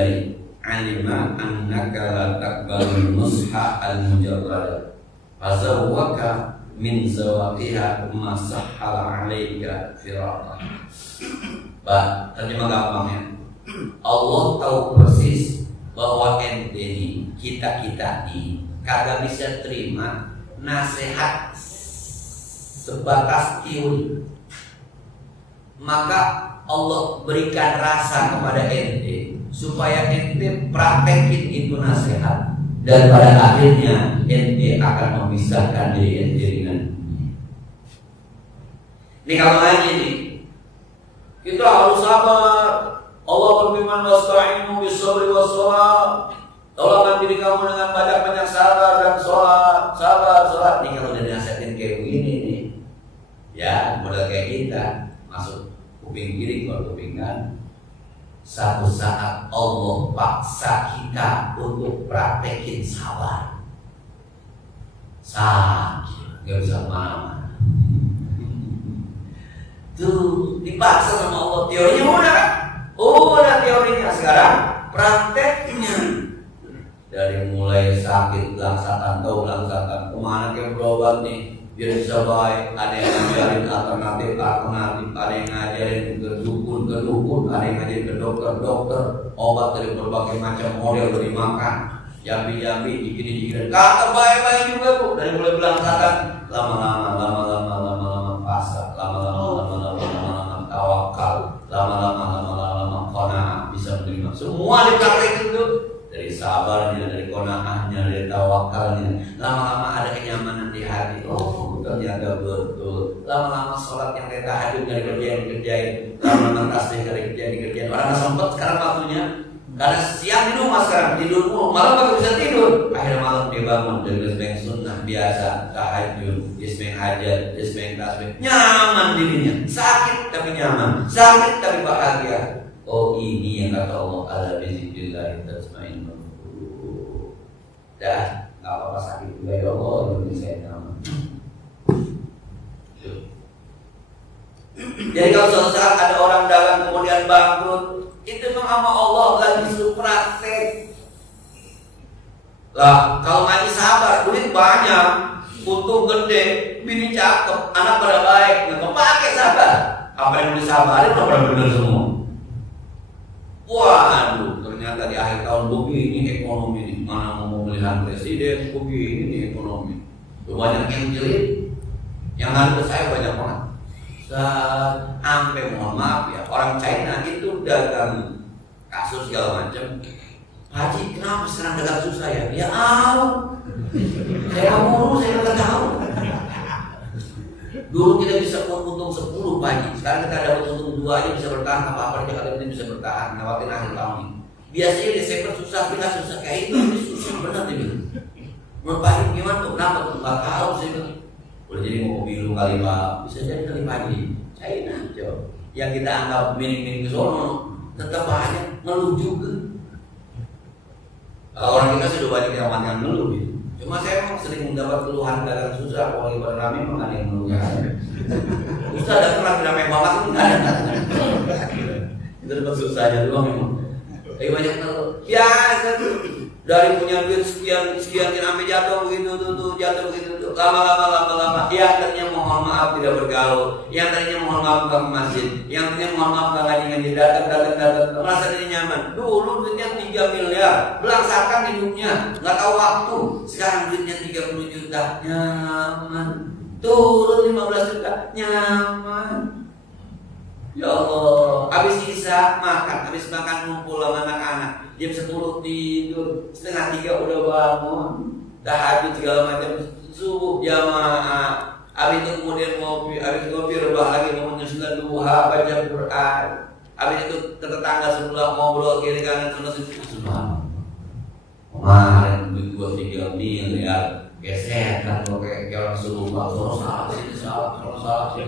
alima annaka la taqbalul nusha al-mujarrad fazawwaka min zawaqiha ma sahhala 'alaika firaqah. Pak, terjemah gampangnya. Allah tahu persis bahwa ente ini, kita ini kagak bisa terima nasihat sebatas teori. Maka Allah berikan rasa kepada ente supaya ente praktekin itu nasihat, dan pada akhirnya ente akan memisahkan diri ente dengan dunia. Ini kalau lagi nih, kita harus sabar. Allah berfirman, wasta'inu bis-sabri was-shalah. Tolonglah diri kamu dengan banyak-banyak sabar dan sholat. Sabar. Nih kalau udah dinasihatin kayak begini nih, ya model kayak kita, masuk kuping kiri keluar kuping kanan. Satu saat Allah paksa kita untuk praktekin sabar. Sakit, gak bisa kemana-mana. Tuh dipaksa sama Allah. Teorinya udah kan? Udah teorinya, sekarang prakteknya. Dari mulai sakit langsatan, kemana ke berobat nih biar bisa baik. Ada yang ngajarin alternatif, ada yang ngajarin ke dukun, ada yang ngajarin ke dokter. Obat dari berbagai macam model dari makan, jambi, dikirim. Kata baik-baik juga Bu. Dari mulai langsatan, lama-lama pasrah, lama-lama tawakal, lama-lama qanaah, bisa menerima. Semua dipraktekin tuh. Dari sabarnya, dari qanaahnya, dari tawakalnya. Lama-lama ada kenyamanan di hati. Oh, ternyata betul. Lama-lama sholat yang tahajud dari kerjain. Lama-lama tasbih dari kerjain. Orang nggak sempat, sekarang waktunya Karena siang di rumah sekarang tidur mulu, malam nggak bisa tidur. Akhirnya malam dia bangun dari sembahyang sunnah biasa, tahajud, dia sembahyang hajat, dia sembahyang tasbih, nyaman dirinya. Sakit tapi nyaman, sakit tapi bahagia. Oh ini yang kata Allah, ala bizikrillah tatma'innul qulub. Dah nggak apa-apa sakit juga ya Allah, yang saya nyaman. Jadi kalau suatu saat ada orang dagang kemudian bangkrut, itu memang sama Allah lagi suruh praktek. Lah, kalau ngaji sabar, duit banyak, untung gede, bini cakep, anak pada baik, nggak pakai sabar. Apa yang disabarin udah pada bener semua. Waduh, ternyata di akhir tahun begini ekonomi nih, mana mau pemilihan presiden, begini nih ekonomi. Banyak yang jelek, yang harus saya banyak banget. Sampai mohon maaf ya, orang China itu dagang kasus segala macam. Haji, kenapa sekarang dagang susah ya? Ya Allah, saya mau saya nggak tahu. Dulu kita bisa untung 10 Pak, sekarang kita dapat untung 2 aja bisa bertahan, apa aja kali ini bisa bertahan lewatin akhir tahun ini. Biasanya Desember susah, bila susah kayak ini susah benar nih. Menurut Pak gimana tuh? Kenapa tuh? Nggak tahu sih. Boleh jadi mau pemilu kali Pak, bisa jadi kali pagi. China coba. Yang kita anggap minim-minim ke sono tetap banyak ngeluh juga. Orang kita sudah banyak yang ngeluh gitu. Cuma saya memang sering mendapat keluhan dagang susah, kalau lagi pada rame memang ada yang ngeluhnya. Susah datang lagi rame banget itu nggak ada. Itu dapat susahnya doang memang. Tapi banyak ngeluh. Biasa tuh. Dari punya duit sekian sampai jatuh begitu tuh jatuh begitu tuh lama yang tadinya mohon maaf tidak bergaul, yang tadinya mohon maaf ke masjid, yang tadinya mohon maaf ke ngaji datang merasa diri nyaman. Dulu duitnya 3 miliar belangsakan hidupnya nggak tahu waktu, sekarang duitnya 30 juta nyaman, turun 15 juta nyaman. Ya Allah, habis isya makan, habis makan ngumpul sama anak-anak, jam 10 tidur, setengah 3 udah bangun, tahajud segala macam, subuh jamaah, habis itu kemudian habis ngopi rebah lagi, mau menyusul duha, baca Quran, habis itu ke tetangga sebelah ngobrol kiri kanan subhanallah. Kemarin duit gua 3 miliar, geser kan gua kayak orang suruh salah sini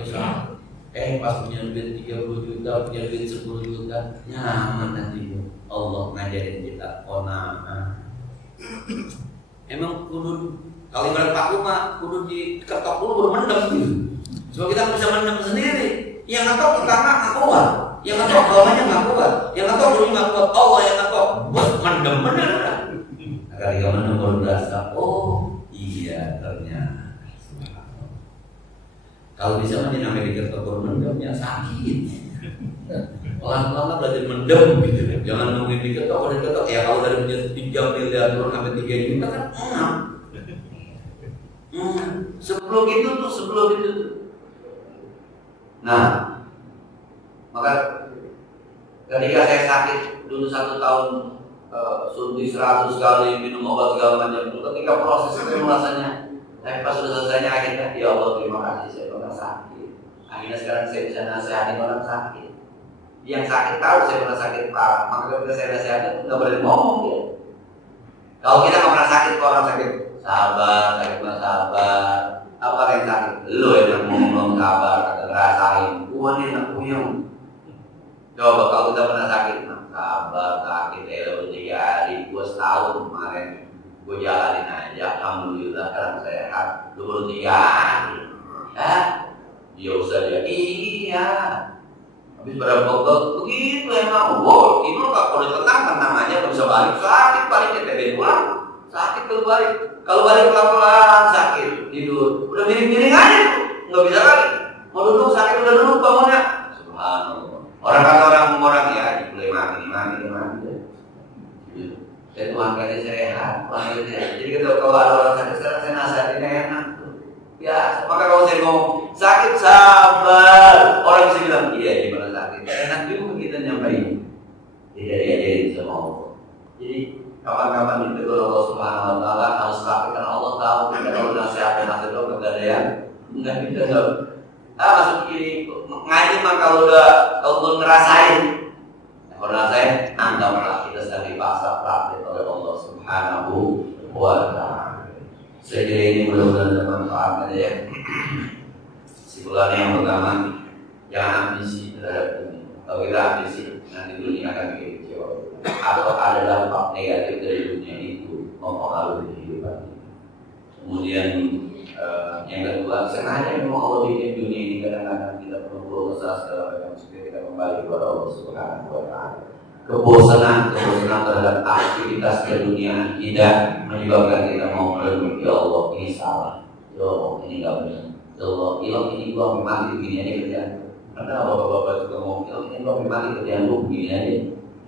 salah. Pas punya duit 30 juta, punya duit 10 juta, nyaman nanti Allah ngajarin kita qanaah. Emang kudu kalau ibarat paku mah kudu diketok dulu baru mendem gitu. Sebab kita bisa mendem sendiri. Yang ngetok pertama nggak kuat, yang ngetok bawahnya nggak kuat, yang ngetok dulu nggak kuat. Allah yang ngetok, buat mendem bener. Kali yang mendem baru berasa. Oh iya ternyata. Kalau bisa mah namanya diketok baru mendemnya sakit. Pelan-pelan belajar mendem gitu ya. Jangan nungguin diketok, kalau diketok ya kalau dari punya 3 miliar turun sampai 3 juta kan sebelum itu tuh. Nah, maka ketika saya sakit dulu 1 tahun suntik 100 kali minum obat segala macam, ketika proses itu rasanya, tapi pas sudah selesainya akhirnya ya Allah terima kasih saya pernah sakit. Akhirnya sekarang saya bisa nasihatin orang sakit. Yang sakit tahu saya pernah sakit parah, maka ketika saya nasihatin nggak boleh ngomong ya. Kalau kita nggak pernah sakit, kalau orang sakit sabar, sakit pernah sabar. Apa yang sakit? Lo yang ngomong sabar, kata ngerasain. Gua nih anak puyeng. Coba kalau kita pernah sakit, sabar, sakit, baru 3 hari, gua setahun kemarin. Gue jalanin aja, alhamdulillah sekarang sehat. Lu baru 3 hari. Dia usah dia, iya. Habis pada bokok, begitu emang. Wow, itu kalau ditentang namanya gak bisa balik. Sakit baliknya TB pulang. Sakit kalau balik. Kalau balik pelan-pelan sakit, tidur. Udah miring-miring aja tuh, gak bisa balik. Mau duduk sakit udah duduk bangunnya. Subhanallah. Orang ya, mulai mati. Saya Tuhan kasih sehat, jadi kalau ada orang sakit sekarang saya nasihatinnya enak tuh. Ya, maka kalau saya ngomong sakit sabar, orang bisa bilang iya gimana sakit, enak juga kita nyampaikan. Tidak diajarin sama Allah. Jadi kapan-kapan ditegur Allah Subhanahu Wa Taala harus praktekkan. Allah tahu kita kalau nasihatin dokter nggak ada yang nggak bisa nggak. Masuk ini ngaji mah kalau belum ngerasain. Kalau saya anggaplah kita sedang dipaksa praktik oleh Allah Subhanahu wa Ta'ala. Saya kira ini mudah-mudahan bermanfaat ya. Kesimpulan yang pertama, jangan ambisi terhadap dunia. Kalau kita ambisi, nanti dunia akan bikin kecewa. Atau ada dampak negatif dari dunia itu mempengaruhi kehidupan kita. Kemudian yang kedua, sengaja memang Allah bikin dunia ini kadang-kadang kita perlu usaha segala macam supaya kita kembali kepada Allah Subhanahu wa Ta'ala. Kebosanan terhadap aktivitas keduniaan kita menyebabkan kita mau merenung, ya Allah ini salah, ya Allah ini nggak benar, ya Allah ini gua memang begini aja kerjaan. Karena bapak-bapak juga mau ini gua memang kerjaan gua begini aja.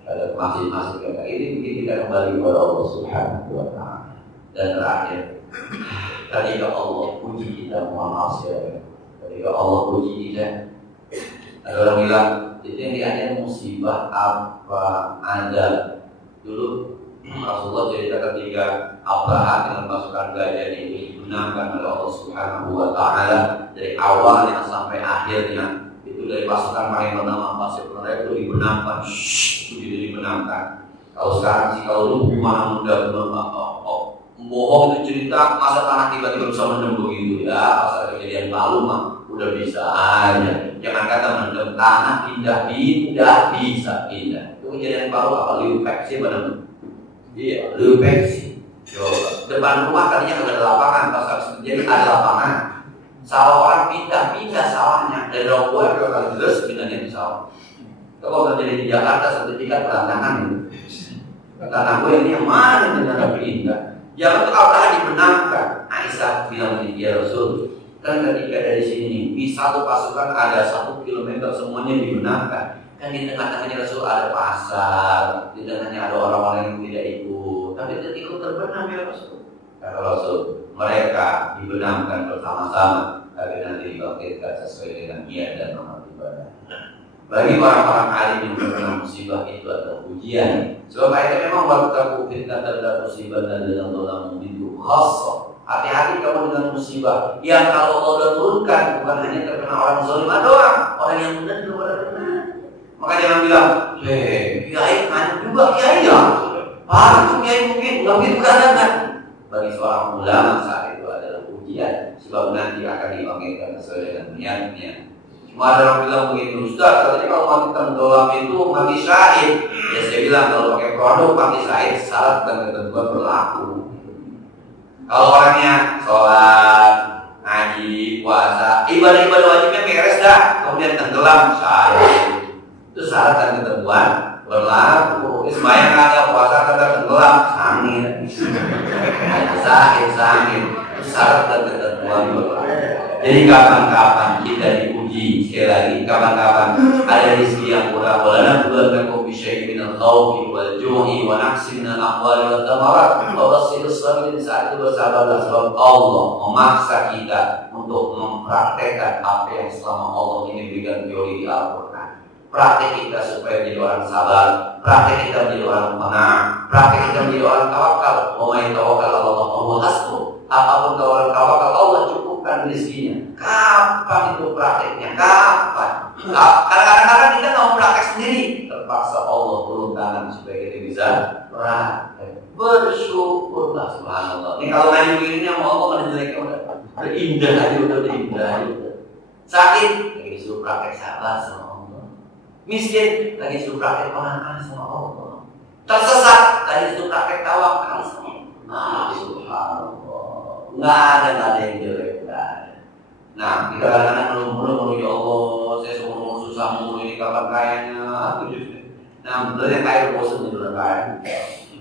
Ada masing-masing kata ini bikin kita kembali kepada Allah Subhanahu wa Ta'ala. Dan terakhir, ketika Allah puji kita, mohon maaf ya, ketika Allah puji kita, ada orang bilang itu yang diajarkan musibah apa ada. Dulu Rasulullah cerita ketika Abraha dengan pasukan gajah ini digunakan oleh Allah Subhanahu wa Ta'ala dari awalnya sampai akhirnya, itu dari pasukan paling pertama pasukan mereka itu dibenamkan, Kalau sekarang sih kalau lu gimana mudah bohong itu cerita, masa tanah tiba-tiba bisa mendem begitu ya, pasal kejadian lalu mah udah bisa aja. Jangan kata mendem tanah pindah bisa pindah. Itu kejadian baru apa? Liupeksi benar. Iya, liupeksi. Depan rumah tadinya ada lapangan, pasal jadi ada lapangan. Sawah orang pindah sawahnya dari Roboa ke Kalideres pindahnya di sawah. Kalau terjadi di Jakarta sertifikat berantakan. Tanah gue ini yang mana yang pindah? Jangan tuh Abraha dibenamkan. Aisyah bilang ini ya Rasul, kan ketika dari sini di satu pasukan ada 1 kilometer semuanya dibenamkan. Kan di tengah-tengahnya Rasul ada pasar, di tengahnya ada orang-orang yang tidak ikut, tapi tidak ikut terbenam ya Rasul. Kata Rasul, mereka dibenamkan bersama-sama, tapi nanti dibangkitkan sesuai dengan niat dan amal ibadah. Bagi orang-orang alim yang terkena musibah itu adalah ujian. Sebab ayatnya memang waktu fitnah terhadap musibah dan dalam dolam itu khas. Hati-hati kamu dengan musibah yang kalau Allah turunkan bukan hanya terkena orang zalimah doang, orang yang benar juga pada kena. Maka jangan bilang, kiai kan juga kiai ya. Tuh kiai mungkin nggak begitu keadaan. Bagi seorang ulama saat itu adalah ujian, sebab nanti akan dibangkitkan sesuai dengan niatnya. Cuma ada orang bilang begitu, Ustaz, katanya kalau mati tenggelam itu mati syahid. Ya saya bilang kalau pakai produk mati syahid syarat dan ketentuan berlaku. Kalau orangnya sholat, ngaji, puasa, ibadah-ibadah wajibnya beres dah, kemudian tenggelam syahid. Itu syarat dan ketentuan berlaku. Sembahyang kagak, puasa kagak, tenggelam sangir. Syahid. Syarat dan ketentuan berlaku. Jadi kapan-kapan kita diuji, sekali lagi kapan-kapan ada rezeki yang kurang, wala nabluwannakum bisyai'in minal khawfi wal ju'i wa naqsin minal amwali wat thamarat wa basyirus sabirin. Saat itu bersabarlah sebab Allah memaksa kita untuk mempraktekkan apa yang selama Allah ini berikan teori di Al-Quran. Praktek kita supaya menjadi orang sabar, praktek kita menjadi orang penang, praktek kita menjadi orang tawakal. Wa may tawakkal 'ala Allah fa huwa hasbuh. Apapun orang tawakal Allah cukupkan rezekinya. Kapan itu prakteknya? Kapan? Kadang-kadang kita mau praktek sendiri, terpaksa Allah turun tangan supaya kita bisa praktek. Bersyukurlah subhanallah. Ini kalau ngaji begini mau Allah mana jeleknya udah indah aja, udah indah aja. Sakit lagi disuruh praktek sabar sama Allah. Miskin lagi disuruh praktek pengakuan sama Allah. Tersesat lagi disuruh praktek tawakal sama Allah. Subhanallah. Nggak ada yang jelek, nggak ada. Nah, kita kadang-kadang melulu ya Allah, saya seumur susah mulu ini kapan kayanya. Nah, sebenarnya kaya bosan itu udah kaya.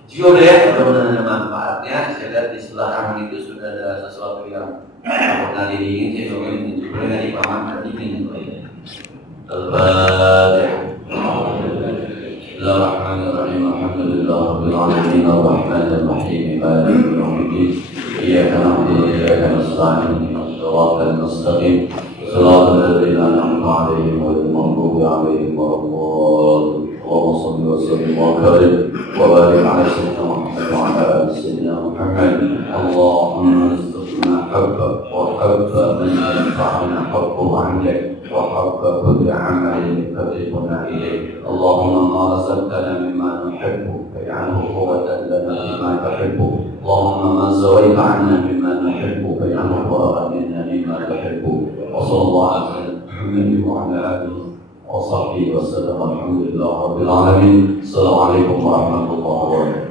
Jika udah ya, mudah-mudahan ada manfaatnya. Saya lihat di sebelah kanan itu sudah ada sesuatu yang pernah dingin. Saya coba ini boleh nggak dipamankan dingin itu. Al-Fatihah. Bismillahirrahmanirrahim. Alhamdulillahirabbil alamin arrahmanir rahim maliki yaumiddin. Iyyaka na'budu wa iyyaka nasta'in ihdinas siratal mustaqim siratal ladzina an'amta 'alaihim ghairil maghdubi 'alaihim waladdallin. Allahumma shalli wa sallim wa barik wa barik 'ala sayyidina Muhammad wa 'ala ali sayyidina Muhammad. Allahumma arzuqna hubba wa hubba man yanfa'una hubbuhu 'indak wa hubba kulli 'amalin yuqarribuna ilayk. Allahumma ma razaqtana mimma nuhibbu فاجعله قوة لنا فيما تحب اللهم ما زويت عنا مما نحب فاجعله قرارا منا مما تحب وصلى الله على محمد وعلى آله وصحبه وسلم الحمد لله رب العالمين السلام عليكم ورحمة الله وبركاته